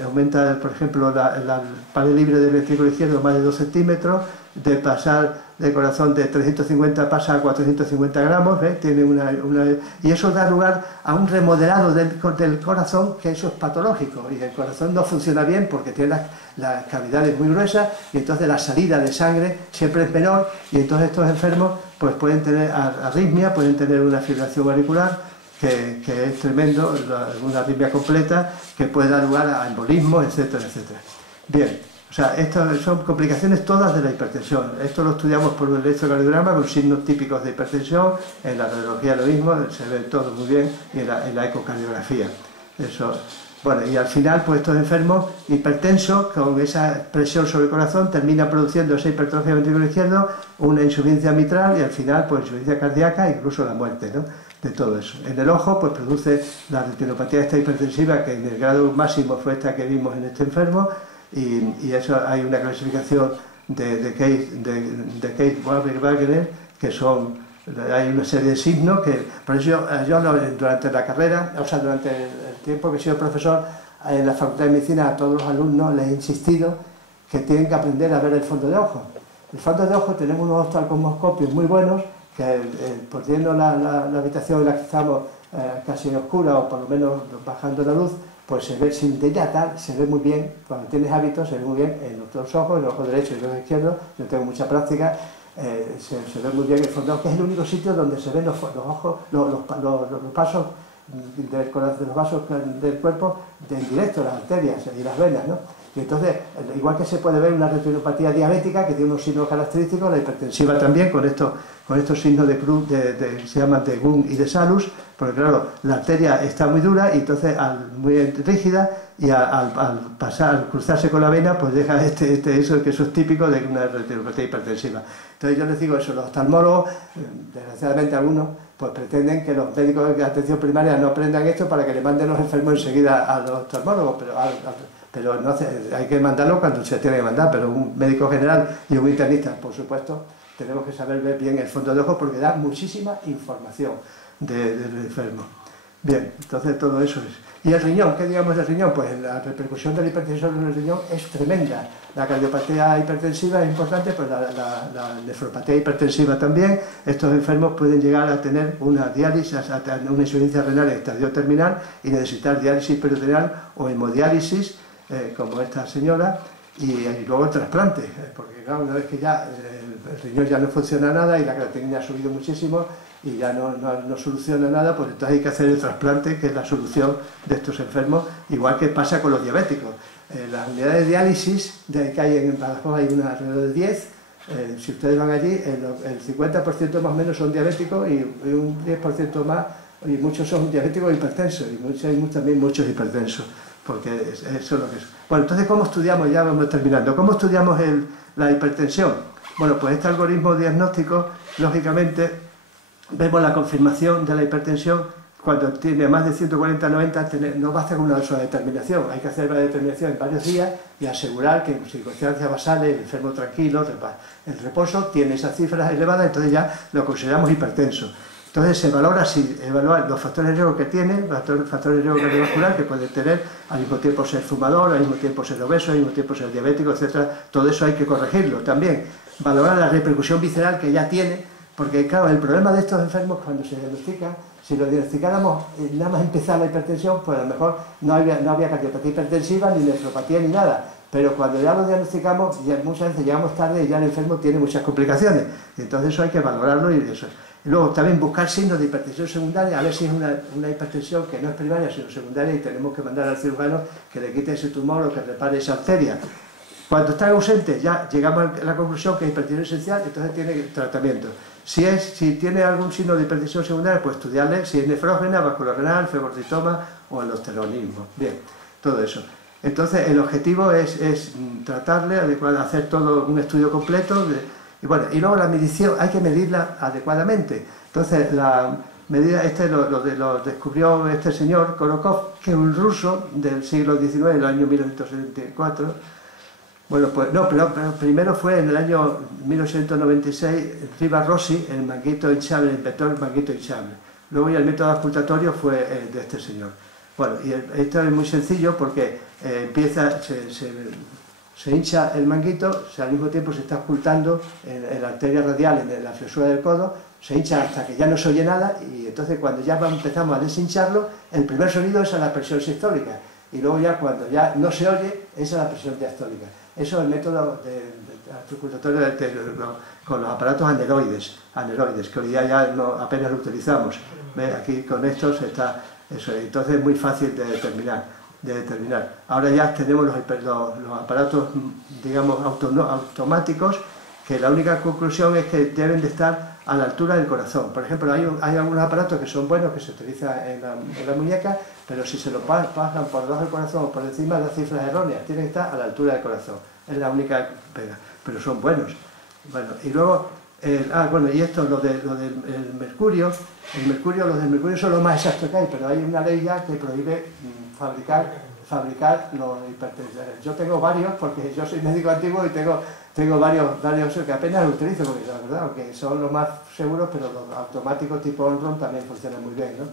aumenta, por ejemplo, el pared libre del ventrículo izquierdo más de 2 centímetros, de pasar de corazón de 350 pasa a 450 gramos, tiene y eso da lugar a un remodelado del corazón, que eso es patológico, y el corazón no funciona bien porque tiene las cavidades muy gruesas, y entonces la salida de sangre siempre es menor, y entonces estos enfermos pues pueden tener arritmia, pueden tener una fibrilación auricular, que es tremendo, una arritmia completa, que puede dar lugar a embolismos, etcétera, etcétera. Bien, o sea, estas son complicaciones todas de la hipertensión. Esto lo estudiamos por el electrocardiograma con signos típicos de hipertensión, en la radiología lo mismo, se ve todo muy bien, y en la ecocardiografía. Eso. Bueno, y al final, pues estos enfermos hipertensos, con esa presión sobre el corazón, terminan produciendo esa hipertrofia del ventrículo izquierdo, una insuficiencia mitral, y al final, pues insuficiencia cardíaca e incluso la muerte, ¿no? De todo eso. En el ojo, pues produce la retinopatía esta hipertensiva, que en el grado máximo fue esta que vimos en este enfermo, y eso hay una clasificación de Case-Wagner, que son... Hay una serie de signos que, por eso yo durante la carrera, o sea, durante el tiempo que he sido profesor, en la Facultad de Medicina a todos los alumnos les he insistido que tienen que aprender a ver el fondo de ojo. El fondo de ojo tenemos unos oftalmoscopios muy buenos que por teniendo la habitación en la que estamos casi oscura o por lo menos bajando la luz, pues se ve sin dilatar, se ve muy bien, cuando tienes hábitos se ve muy bien en los dos ojos, en el ojo derecho y el ojo izquierdo. Yo tengo mucha práctica, se ve muy bien el fondo de ojo, que es el único sitio donde se ven los ojos, los pasos de los vasos del cuerpo en directo, las arterias y las venas, ¿no? Y entonces, igual que se puede ver una retinopatía diabética que tiene unos signos característicos, la hipertensiva también, con estos signos de cruz, se llaman de Gunn y de Salus, porque claro, la arteria está muy dura y entonces muy rígida, y al cruzarse con la vena, pues deja eso que es típico de una retinopatía hipertensiva. Entonces yo les digo eso, los oftalmólogos, desgraciadamente algunos, pues pretenden que los médicos de atención primaria no aprendan esto para que le manden los enfermos enseguida a los oftalmólogos, pero no hay que mandarlo cuando se tiene que mandar, pero un médico general y un internista, por supuesto, tenemos que saber ver bien el fondo de ojo porque da muchísima información del enfermo. Bien, entonces todo eso es. ¿Y el riñón? ¿Qué digamos del riñón? Pues la repercusión de la hipertensión en el riñón es tremenda. La cardiopatía hipertensiva es importante, pues la nefropatía hipertensiva también. Estos enfermos pueden llegar a tener una diálisis, una insuficiencia renal en estadio terminal y necesitar diálisis peritoneal o hemodiálisis, como esta señora, y luego el trasplante, porque claro, una vez que ya el riñón ya no funciona nada y la creatinina ha subido muchísimo y ya no soluciona nada, pues entonces hay que hacer el trasplante, que es la solución de estos enfermos, igual que pasa con los diabéticos. Las unidades de diálisis que hay en Badajoz hay una alrededor de 10, si ustedes van allí, el 50% más o menos son diabéticos y un 10% más, y muchos son diabéticos hipertensos, y hay también muchos hipertensos, porque eso es lo que es. Bueno, entonces, ¿cómo estudiamos? Ya vamos terminando. ¿Cómo estudiamos la hipertensión? Bueno, pues este algoritmo diagnóstico, lógicamente, vemos la confirmación de la hipertensión cuando tiene más de 140-90, no basta con una sola determinación, hay que hacer la determinación en varios días y asegurar que en circunstancias basales, el enfermo tranquilo, el reposo, tiene esas cifras elevadas, entonces ya lo consideramos hipertenso. Entonces se valora evaluar los factores de riesgo que tiene, los factores de riesgo cardiovascular que puede tener, al mismo tiempo ser fumador, al mismo tiempo ser obeso, al mismo tiempo ser diabético, etc. Todo eso hay que corregirlo también. Valorar la repercusión visceral que ya tiene, porque claro, el problema de estos enfermos cuando se diagnostican, si lo diagnosticáramos nada más empezar la hipertensión, pues a lo mejor no había cardiopatía hipertensiva, ni nefropatía, ni nada. Pero cuando ya lo diagnosticamos, ya muchas veces llegamos tarde y ya el enfermo tiene muchas complicaciones. Entonces eso hay que valorarlo y eso. Y luego también buscar signos de hipertensión secundaria, a ver si es una hipertensión que no es primaria, sino secundaria, y tenemos que mandar al cirujano que le quite ese tumor o que repare esa arteria. Cuando están ausentes, ya llegamos a la conclusión que es hipertensión esencial, entonces tiene tratamiento. Si tiene algún signo de hipertensión secundaria, pues estudiarle si es nefrógena, vasculorenal, febroxitoma o aldosteronismo. Bien, todo eso. Entonces, el objetivo es tratarle, hacer todo un estudio completo. Y luego la medición, hay que medirla adecuadamente. Entonces, la medida, lo descubrió este señor, Korokov, que es un ruso del siglo XIX, del año 1974. Bueno, pues no, pero primero fue en el año 1996, Riva Rossi, el manguito hinchable, el inventor del manguito hinchable. Luego ya el método auscultatorio fue de este señor. Bueno, y esto es muy sencillo porque se hincha el manguito, al mismo tiempo se está auscultando en la arteria radial, en la flexura del codo, se hincha hasta que ya no se oye nada, y entonces cuando ya empezamos a deshincharlo, el primer sonido es a la presión sistólica, y luego ya cuando ya no se oye, es a la presión diastólica. Eso es el método de auscultatorio con los aparatos aneroides, que hoy día ya apenas lo utilizamos. ¿Ve? Aquí con estos está eso, entonces es muy fácil de determinar. Ahora ya tenemos los aparatos, digamos, automáticos, que la única conclusión es que deben de estar a la altura del corazón. Por ejemplo, hay algunos aparatos que son buenos, que se utilizan en la muñeca, pero si se lo pasan por debajo del corazón o por encima, las cifras erróneas, tienen que estar a la altura del corazón. Es la única pega, pero son buenos. Bueno, y luego, y esto, lo del mercurio. Los del mercurio son los más exactos que hay, pero hay una ley ya que prohíbe fabricar los hipertensores. Yo tengo varios, porque yo soy médico antiguo y tengo varios que apenas los utilizo, porque la verdad, aunque son los más seguros, pero los automáticos tipo Onron también funcionan muy bien, ¿no?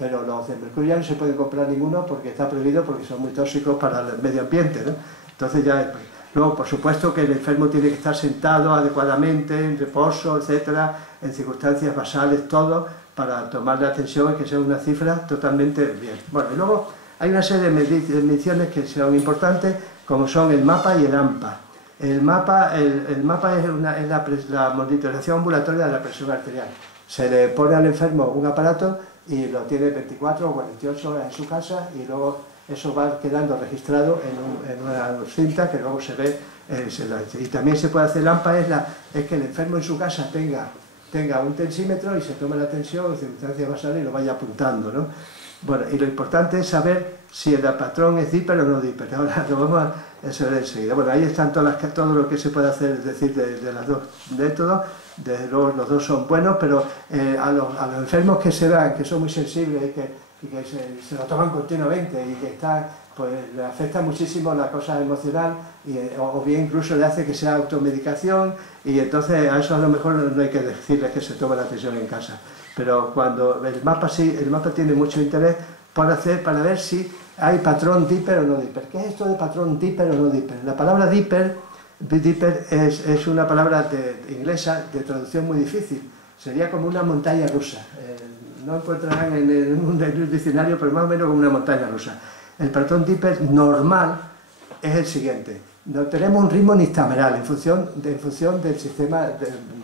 pero los de mercurio ya no se pueden comprar ninguno porque está prohibido, porque son muy tóxicos para el medio ambiente, ¿no? Entonces ya... Luego, por supuesto que el enfermo tiene que estar sentado adecuadamente, en reposo, etcétera, en circunstancias basales, todo, para tomar la atención y que sea una cifra totalmente bien. Bueno, y luego hay una serie de mediciones que son importantes, como son el MAPA y el AMPA. El MAPA es la monitorización ambulatoria de la presión arterial. Se le pone al enfermo un aparato y lo tiene 24 o 48 horas en su casa y luego eso va quedando registrado en una cinta que luego se ve. Y también se puede hacer el AMPA, es que el enfermo en su casa tenga un tensímetro y se tome la tensión en circunstancias basales y lo vaya apuntando, ¿no? Bueno, y lo importante es saber si el patrón es diper o no diper. Ahora lo vamos a ver enseguida. Bueno, ahí están todo lo que se puede hacer, es decir, de los dos métodos. Desde luego los dos son buenos, pero a los enfermos que se dan, que son muy sensibles y que se lo toman continuamente y que pues le afecta muchísimo la cosa emocional o bien incluso le hace que sea automedicación y entonces a eso a lo mejor no hay que decirles que se tome la atención en casa. Pero cuando el mapa tiene mucho interés para ver si hay patrón diper o no diper. ¿Qué es esto de patrón diper o no diper? La palabra diper es una palabra inglesa de traducción muy difícil. Sería como una montaña rusa. No encontrarán en el diccionario, pero más o menos como una montaña rusa. El patrón diper normal es el siguiente. No tenemos un ritmo nixtameral en función del sistema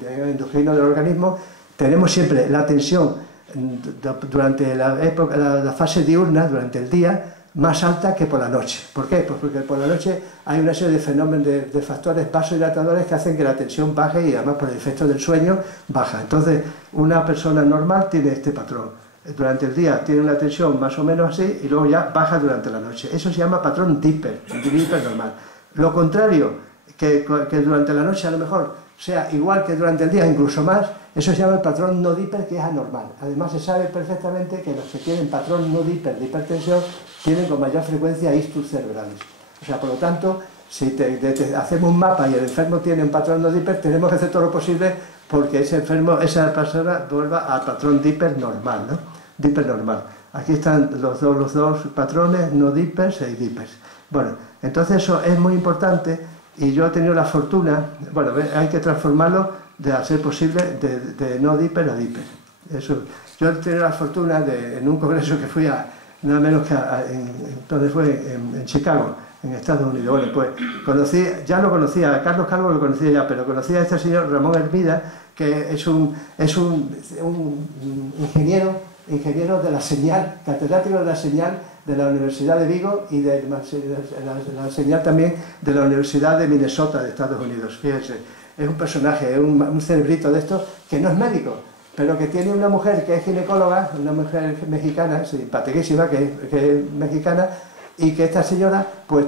endocrino del organismo. Tenemos siempre la tensión durante la fase diurna, durante el día, más alta que por la noche. ¿Por qué? Pues porque por la noche hay una serie de fenómenos, de factores vasodilatadores que hacen que la tensión baje y además por el efecto del sueño baja. Entonces, una persona normal tiene este patrón. Durante el día tiene una tensión más o menos así y luego ya baja durante la noche. Eso se llama patrón diper normal. Lo contrario, que durante la noche a lo mejor sea igual que durante el día, incluso más, eso se llama el patrón no diper, que es anormal. Además se sabe perfectamente que los que tienen patrón no diper de hipertensión tienen con mayor frecuencia ictus cerebrales. O sea, por lo tanto, si hacemos un mapa y el enfermo tiene un patrón no diper, tenemos que hacer todo lo posible porque esa persona vuelva al patrón diper normal, ¿no? Diper normal. Aquí están los dos patrones, no dipers y dipers. Bueno, entonces eso es muy importante y yo he tenido la fortuna, bueno, hay que transformarlo a ser posible de no diper a diper. Eso, yo he tenido la fortuna en un congreso que fui nada menos que donde fue en Chicago, en Estados Unidos. Bueno, pues ya lo conocía, a Carlos Calvo lo conocía ya, pero conocía a este señor Ramón Hermida, que es un ingeniero de la señal, catedrático de la señal de la Universidad de Vigo y de la señal también de la Universidad de Minnesota de Estados Unidos. Fíjense, es un personaje, es un cerebrito de estos que no es médico, pero que tiene una mujer que es ginecóloga, una mujer mexicana, simpaticísima, que es mexicana, y que esta señora pues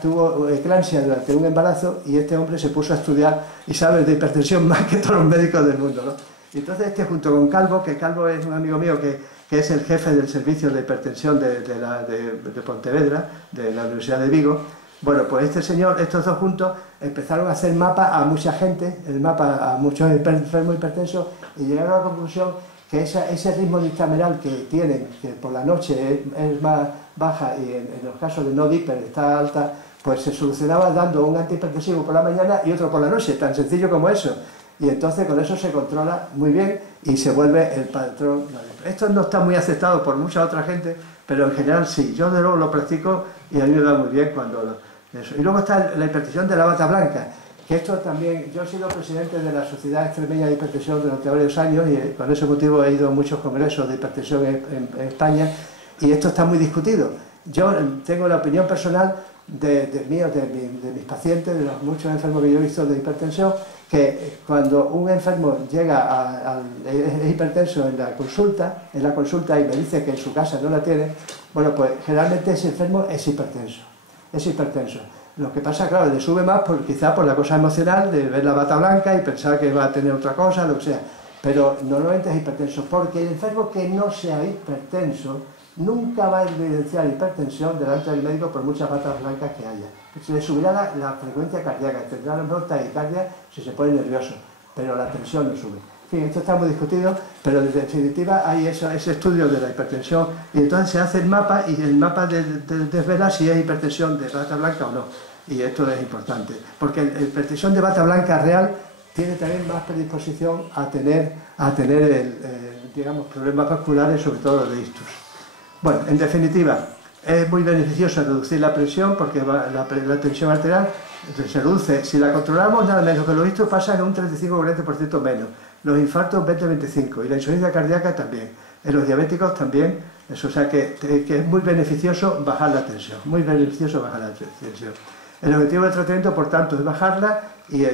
tuvo eclampsia durante un embarazo y este hombre se puso a estudiar y sabe de hipertensión más que todos los médicos del mundo, ¿no? Y entonces junto con Calvo, que Calvo es un amigo mío que es el jefe del servicio de hipertensión de Pontevedra, de la Universidad de Vigo. Bueno, pues estos dos juntos empezaron a hacer mapas a mucha gente, a muchos enfermos hipertensos, y llegaron a la conclusión que ese ritmo dictameral que tienen, que por la noche es más baja y en los casos de no diper está alta, pues se solucionaba dando un antihipertensivo por la mañana y otro por la noche, tan sencillo como eso. Y entonces con eso se controla muy bien y se vuelve el patrón. Esto no está muy aceptado por mucha otra gente, pero en general sí. Yo de luego lo practico y a mí me va muy bien cuando eso. Y luego está la hipertensión de la bata blanca, que esto también, yo he sido presidente de la Sociedad Extremeña de Hipertensión durante varios años y con ese motivo he ido a muchos congresos de hipertensión en España y esto está muy discutido. Yo tengo la opinión personal de mis pacientes, de los muchos enfermos que yo he visto de hipertensión, que cuando un enfermo llega es hipertenso en la consulta y me dice que en su casa no la tiene, bueno, pues generalmente ese enfermo es hipertenso. Lo que pasa, claro, le sube más quizá por la cosa emocional de ver la bata blanca y pensar que va a tener otra cosa, lo que sea. Pero normalmente es hipertenso, porque el enfermo que no sea hipertenso nunca va a evidenciar hipertensión delante del médico por muchas batas blancas que haya. Se le subirá la frecuencia cardíaca, tendrá a lo mejor taquicardia si se pone nervioso, pero la tensión no sube. En fin, esto está muy discutido, pero en definitiva hay ese estudio de la hipertensión y entonces se hace el mapa y el mapa desvela si es hipertensión de bata blanca o no. Y esto es importante, porque la hipertensión de bata blanca real tiene también más predisposición a tener digamos, problemas vasculares, sobre todo de ictus. Bueno, en definitiva, es muy beneficioso reducir la presión porque la tensión arterial se reduce. Si la controlamos, nada menos que los ictus pasan a un 35-40% menos. Los infartos 20-25% y la insuficiencia cardíaca también. En los diabéticos también. Eso, o sea que es muy beneficioso bajar la tensión. Muy beneficioso bajar la tensión. El objetivo del tratamiento, por tanto, es bajarla y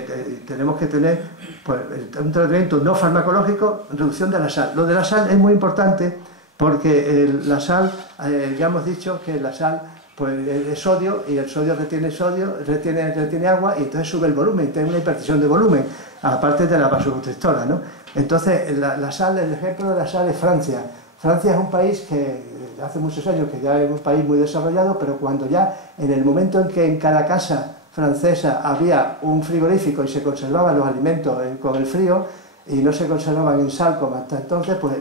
tenemos que tener pues, un tratamiento no farmacológico, reducción de la sal. Lo de la sal es muy importante porque la sal, ya hemos dicho que la sal pues, es sodio y el sodio, retiene agua y entonces sube el volumen, tiene una hipertensión de volumen, aparte de la vasoconstrictora, ¿no? Entonces, la sal, el ejemplo de la sal es Francia. Francia es un país que hace muchos años que ya es un país muy desarrollado, pero cuando ya, en el momento en que en cada casa francesa había un frigorífico y se conservaban los alimentos con el frío y no se conservaban en sal como hasta entonces, pues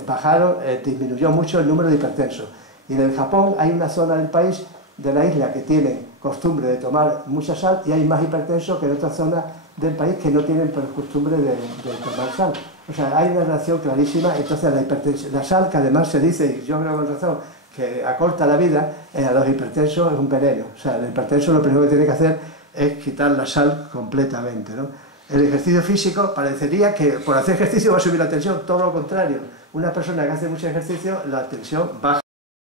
disminuyó mucho el número de hipertensos. Y en el Japón hay una zona del país, de la isla, que tiene costumbre de tomar mucha sal y hay más hipertensos que en otras zonas del país que no tienen costumbre de tomar sal. O sea, hay una relación clarísima. Entonces la sal, que además se dice, y yo creo con razón, que acorta la vida, a los hipertensos es un veneno. O sea, el hipertenso lo primero que tiene que hacer es quitar la sal completamente, ¿no? El ejercicio físico parecería que por hacer ejercicio va a subir la tensión, todo lo contrario. Una persona que hace mucho ejercicio, la tensión baja.